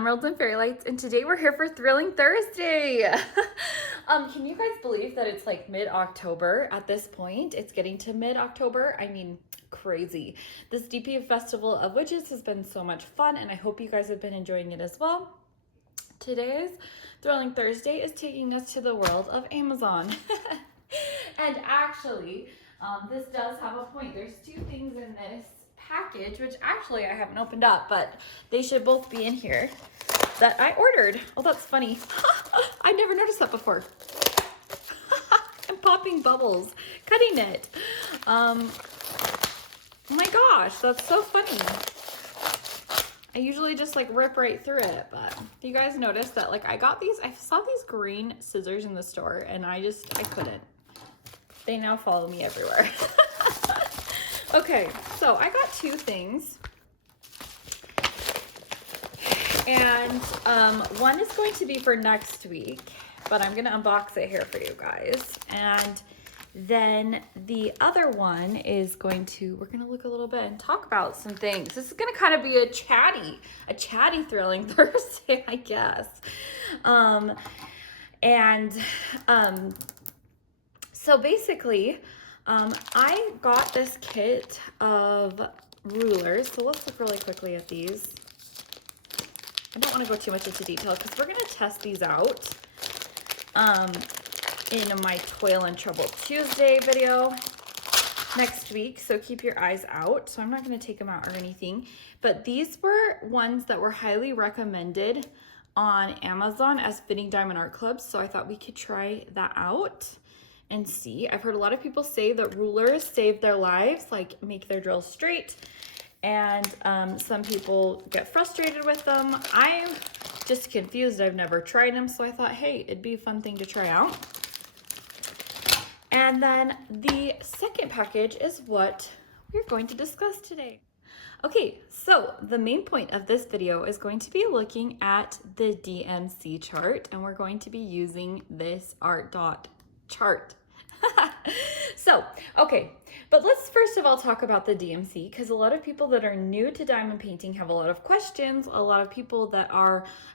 Emeralds and Fairy Lights, and today we're here for Thrilling Thursday. Can you guys believe that it's like mid-October at this point? It's getting to mid-October. I mean, crazy. This DP Festival of Witches has been so much fun, and I hope you guys have been enjoying it as well. Today's Thrilling Thursday is taking us to the world of Amazon. And actually, this does have a point. There's two things in this package, which actually I haven't opened up, but they should both be in here, that I ordered. Oh, that's funny. I never noticed that before. I'm popping bubbles, cutting it. Oh my gosh, that's so funny. I usually just like rip right through it, but you guys notice that like I saw these green scissors in the store and I couldn't. They now follow me everywhere. Okay, so I got two things. And one is going to be for next week, but I'm gonna unbox it here for you guys. And then the other one is we're gonna look a little bit and talk about some things. This is gonna kind of be a chatty Thrilling Thursday, I guess. So basically, I got this kit of rulers. So let's look really quickly at these. I don't want to go too much into detail because we're going to test these out in my Toil and Trouble Tuesday video next week. So keep your eyes out. So I'm not going to take them out or anything. But these were ones that were highly recommended on Amazon as fitting diamond art clubs. So I thought we could try that out and see. I've heard a lot of people say that rulers save their lives, like make their drills straight. And some people get frustrated with them. I'm just confused. I've never tried them. So I thought, hey, it'd be a fun thing to try out. And then the second package is what we're going to discuss today. Okay, so the main point of this video is going to be looking at the DMC chart, and we're going to be using this art dot chart. So, okay, but let's first of all talk about the DMC, because a lot of people that are new to diamond painting have a lot of questions. A lot of people that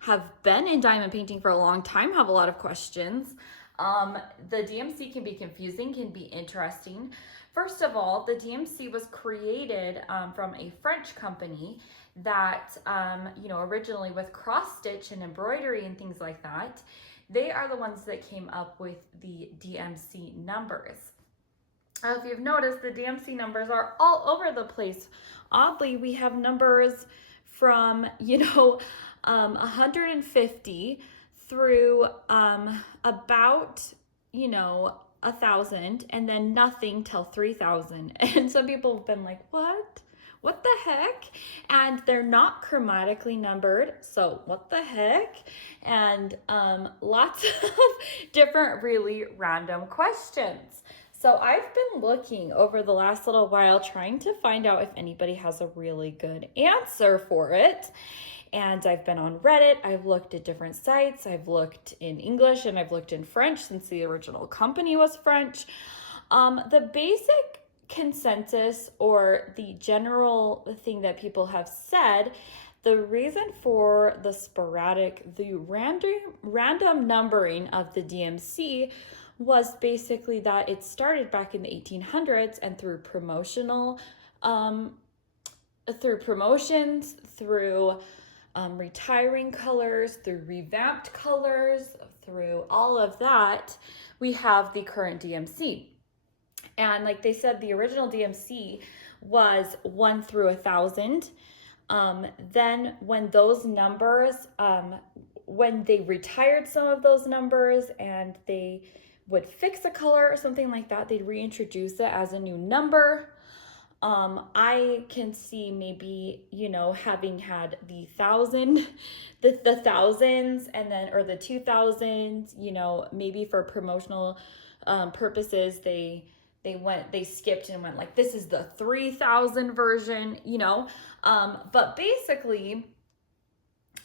have been in diamond painting for a long time have a lot of questions. The DMC can be confusing, can be interesting. First of all, the DMC was created from a French company that, originally with cross stitch and embroidery and things like that. They are the ones that came up with the DMC numbers. If you've noticed, the DMC numbers are all over the place. Oddly, we have numbers from, 150 through about, 1,000, and then nothing till 3,000. And some people have been like, what? What the heck? And they're not chromatically numbered, so what the heck? And lots of different really random questions. So I've been looking over the last little while trying to find out if anybody has a really good answer for it. And I've been on Reddit, I've looked at different sites, I've looked in English and I've looked in French since the original company was French. The basic consensus, or the general thing that people have said, the reason for the random numbering of the DMC was basically that it started back in the 1800s, and through promotions, through retiring colors, through revamped colors, through all of that, we have the current DMC. And like they said, the original DMC was 1 through 1,000. Then when those numbers, when they retired some of those numbers and they would fix a color or something like that, they'd reintroduce it as a new number. I can see maybe, having had the thousands, and then, or the 2000s, maybe for promotional purposes, they skipped and went like, this is the 3,000 version, but basically,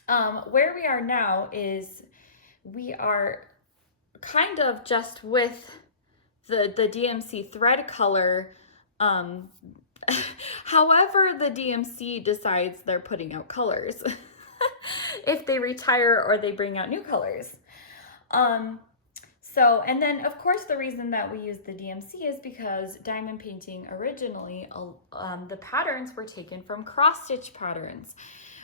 where we are now is we are kind of just with the DMC thread color. However, the DMC decides they're putting out colors. if they retire or they bring out new colors. So, and then of course the reason that we use the DMC is because diamond painting originally, the patterns were taken from cross stitch patterns,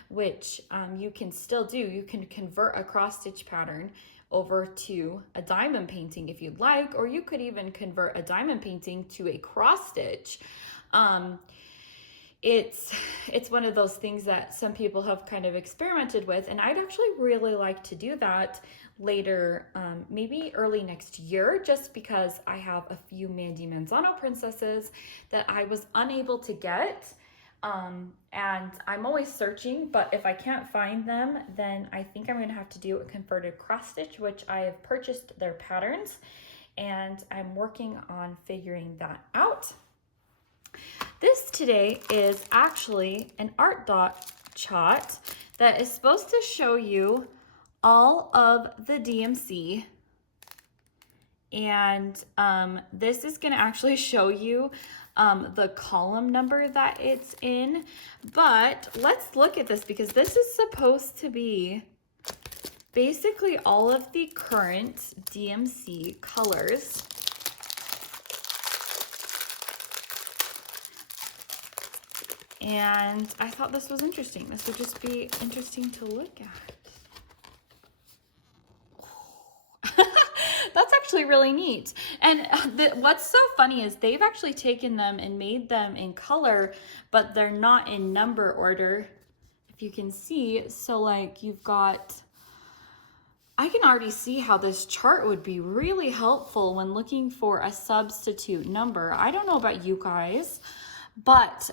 which you can still do. You can convert a cross stitch pattern over to a diamond painting if you'd like, or you could even convert a diamond painting to a cross stitch. It's one of those things that some people have kind of experimented with, and I'd actually really like to do that later, maybe early next year, just because I have a few Mandy Manzano princesses that I was unable to get. And I'm always searching, but if I can't find them, then I think I'm going to have to do a converted cross stitch, which I have purchased their patterns, and I'm working on figuring that out. This today is actually an art dot chart that is supposed to show you all of the DMC, and this is going to actually show you the column number that it's in. But let's look at this, because this is supposed to be basically all of the current DMC colors. And I thought this was interesting. This would just be interesting to look at. That's actually really neat. And what's so funny is they've actually taken them and made them in color, but they're not in number order, if you can see. So like you've got, I can already see how this chart would be really helpful when looking for a substitute number. I don't know about you guys, but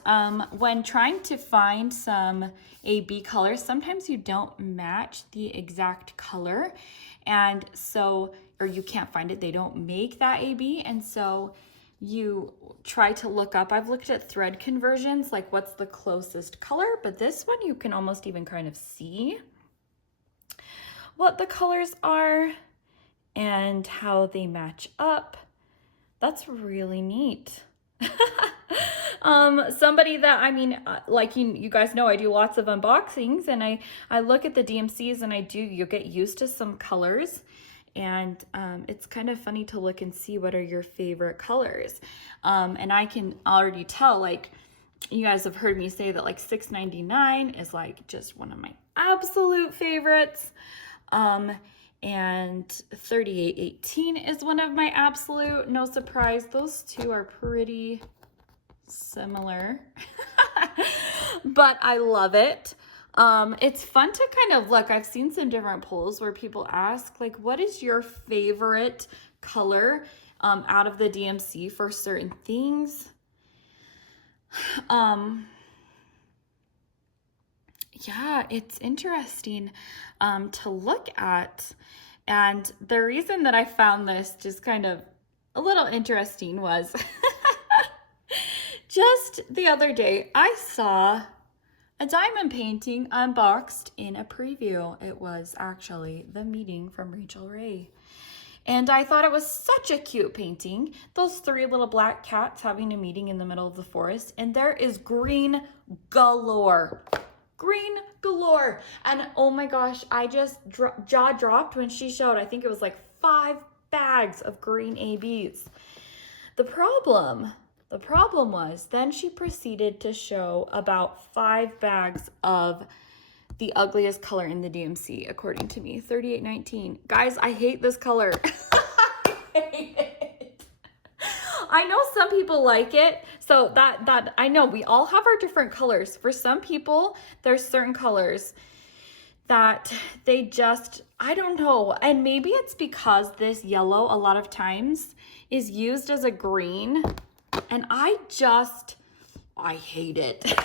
when trying to find some AB colors, sometimes you don't match the exact color. And so, or you can't find it, they don't make that AB. And so you try to look up, I've looked at thread conversions, like what's the closest color, but this one you can almost even kind of see what the colors are and how they match up. That's really neat. Somebody that, I mean, like you guys know, I do lots of unboxings, and I look at the DMCs, and you get used to some colors, and it's kind of funny to look and see what are your favorite colors. And I can already tell, like, you guys have heard me say that like $6.99 is like just one of my absolute favorites. And $38.18 is one of my absolute, no surprise. Those two are pretty similar, but I love it. It's fun to kind of look. I've seen some different polls where people ask, like, what is your favorite color out of the DMC for certain things? Yeah, it's interesting to look at. And the reason that I found this just kind of a little interesting was just the other day, I saw a diamond painting unboxed in a preview. It was actually The Meeting from Rachel Ray. And I thought it was such a cute painting. Those three little black cats having a meeting in the middle of the forest. And there is green galore. Green galore. And oh my gosh, I just jaw dropped when she showed, I think it was like 5 bags of green ABs. The problem was then she proceeded to show about 5 bags of the ugliest color in the DMC, according to me, $38.19. Guys, I hate this color. I hate it. I know some people like it. So that I know we all have our different colors. For some people, there's certain colors that they just, I don't know. And maybe it's because this yellow a lot of times is used as a green. And I hate it. It's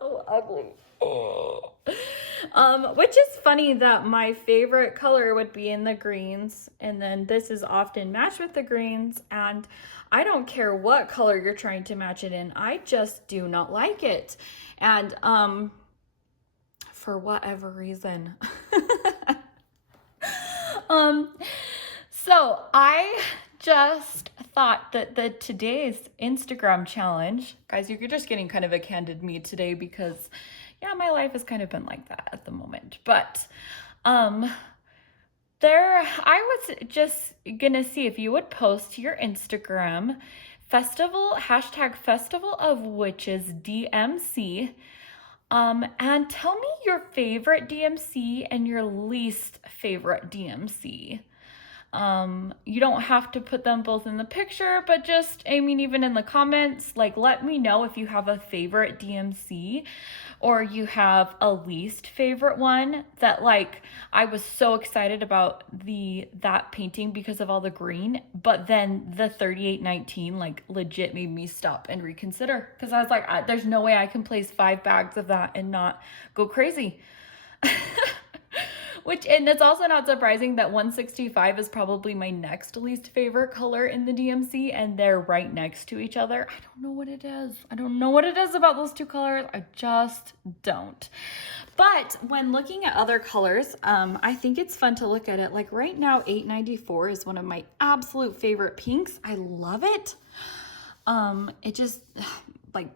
so ugly. Which is funny that my favorite color would be in the greens, and then this is often matched with the greens, and I don't care what color you're trying to match it in, I just do not like it. And for whatever reason. So I just thought that today's Instagram challenge, guys, you're just getting kind of a candid me today because, yeah, my life has kind of been like that at the moment. But I was just gonna see if you would post to your Instagram hashtag Festival of Witches DMC. And tell me your favorite DMC and your least favorite DMC. You don't have to put them both in the picture, but just, I mean, even in the comments, like, let me know if you have a favorite DMC or you have a least favorite one that, like, I was so excited about that painting because of all the green, but then the 3819, like, legit made me stop and reconsider because I was like, there's no way I can place 5 bags of that and not go crazy. And it's also not surprising that 165 is probably my next least favorite color in the DMC, and they're right next to each other. I don't know what it is. I don't know what it is about those two colors. I just don't. But when looking at other colors, I think it's fun to look at it. Like right now, 894 is one of my absolute favorite pinks. I love it. It just, like,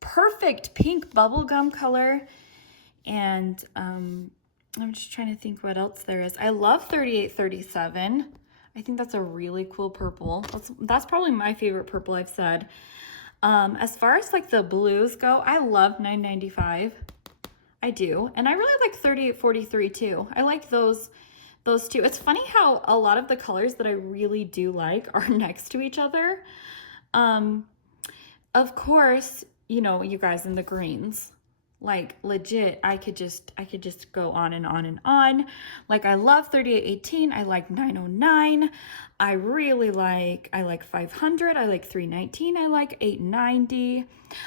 perfect pink bubblegum color. And, I'm just trying to think what else there is. I love 3837. I think that's a really cool purple. That's probably my favorite purple I've said. As far as like the blues go, I love 995. I do. And I really like 3843 too. I like those two. It's funny how a lot of the colors that I really do like are next to each other. Of course, you know, you guys in the greens. Like legit, I could just go on and on and on. Like I love 3818, I like 909. I like 500, I like 319, I like 890.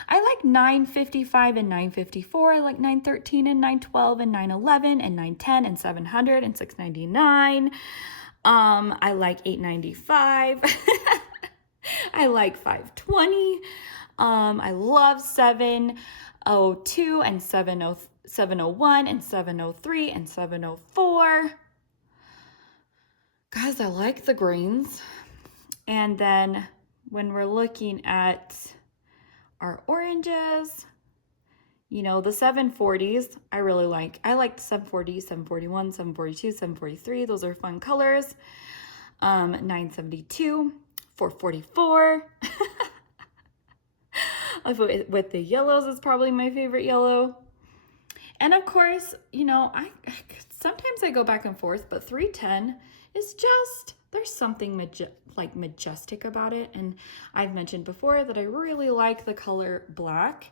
I like 955 and 954. I like 913 and 912 and 911 and 910 and 700 and 699. I like 895. I like 520. I love 702 and 701 and 703 and 704. Guys, I like the greens. And then when we're looking at our oranges, you know, the 740s, I really like. I like the 740, 741, 742, 743. Those are fun colors. 972, 444. With the yellows is probably my favorite yellow. And of course, you know, sometimes I go back and forth, but 310 is just, there's something majestic about it. And I've mentioned before that I really like the color black.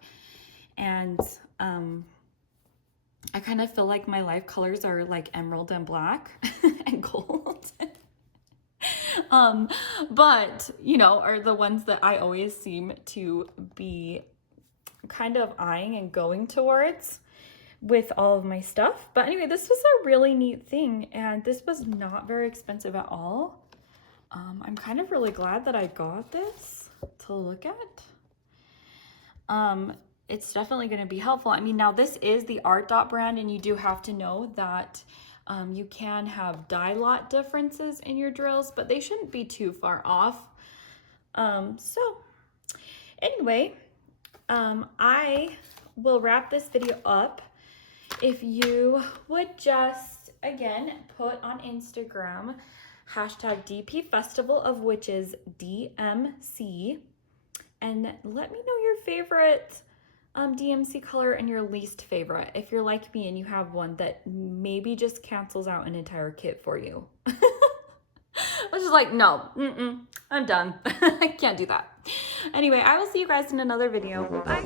And I kind of feel like my life colors are like emerald and black and gold. But, you know, are the ones that I always seem to be kind of eyeing and going towards with all of my stuff. But anyway, this was a really neat thing, and this was not very expensive at all. I'm kind of really glad that I got this to look at. It's definitely going to be helpful. I mean, now this is the Art Dot brand, and you do have to know that you can have dye lot differences in your drills, but they shouldn't be too far off. So anyway, I will wrap this video up. If you would just, again, put on Instagram, hashtag DP Festival of Witches DMC, and let me know your favorite DMC color and your least favorite, if you're like me and you have one that maybe just cancels out an entire kit for you. I was just like, no, I'm done. I can't do that. Anyway, I will see you guys in another video. Bye.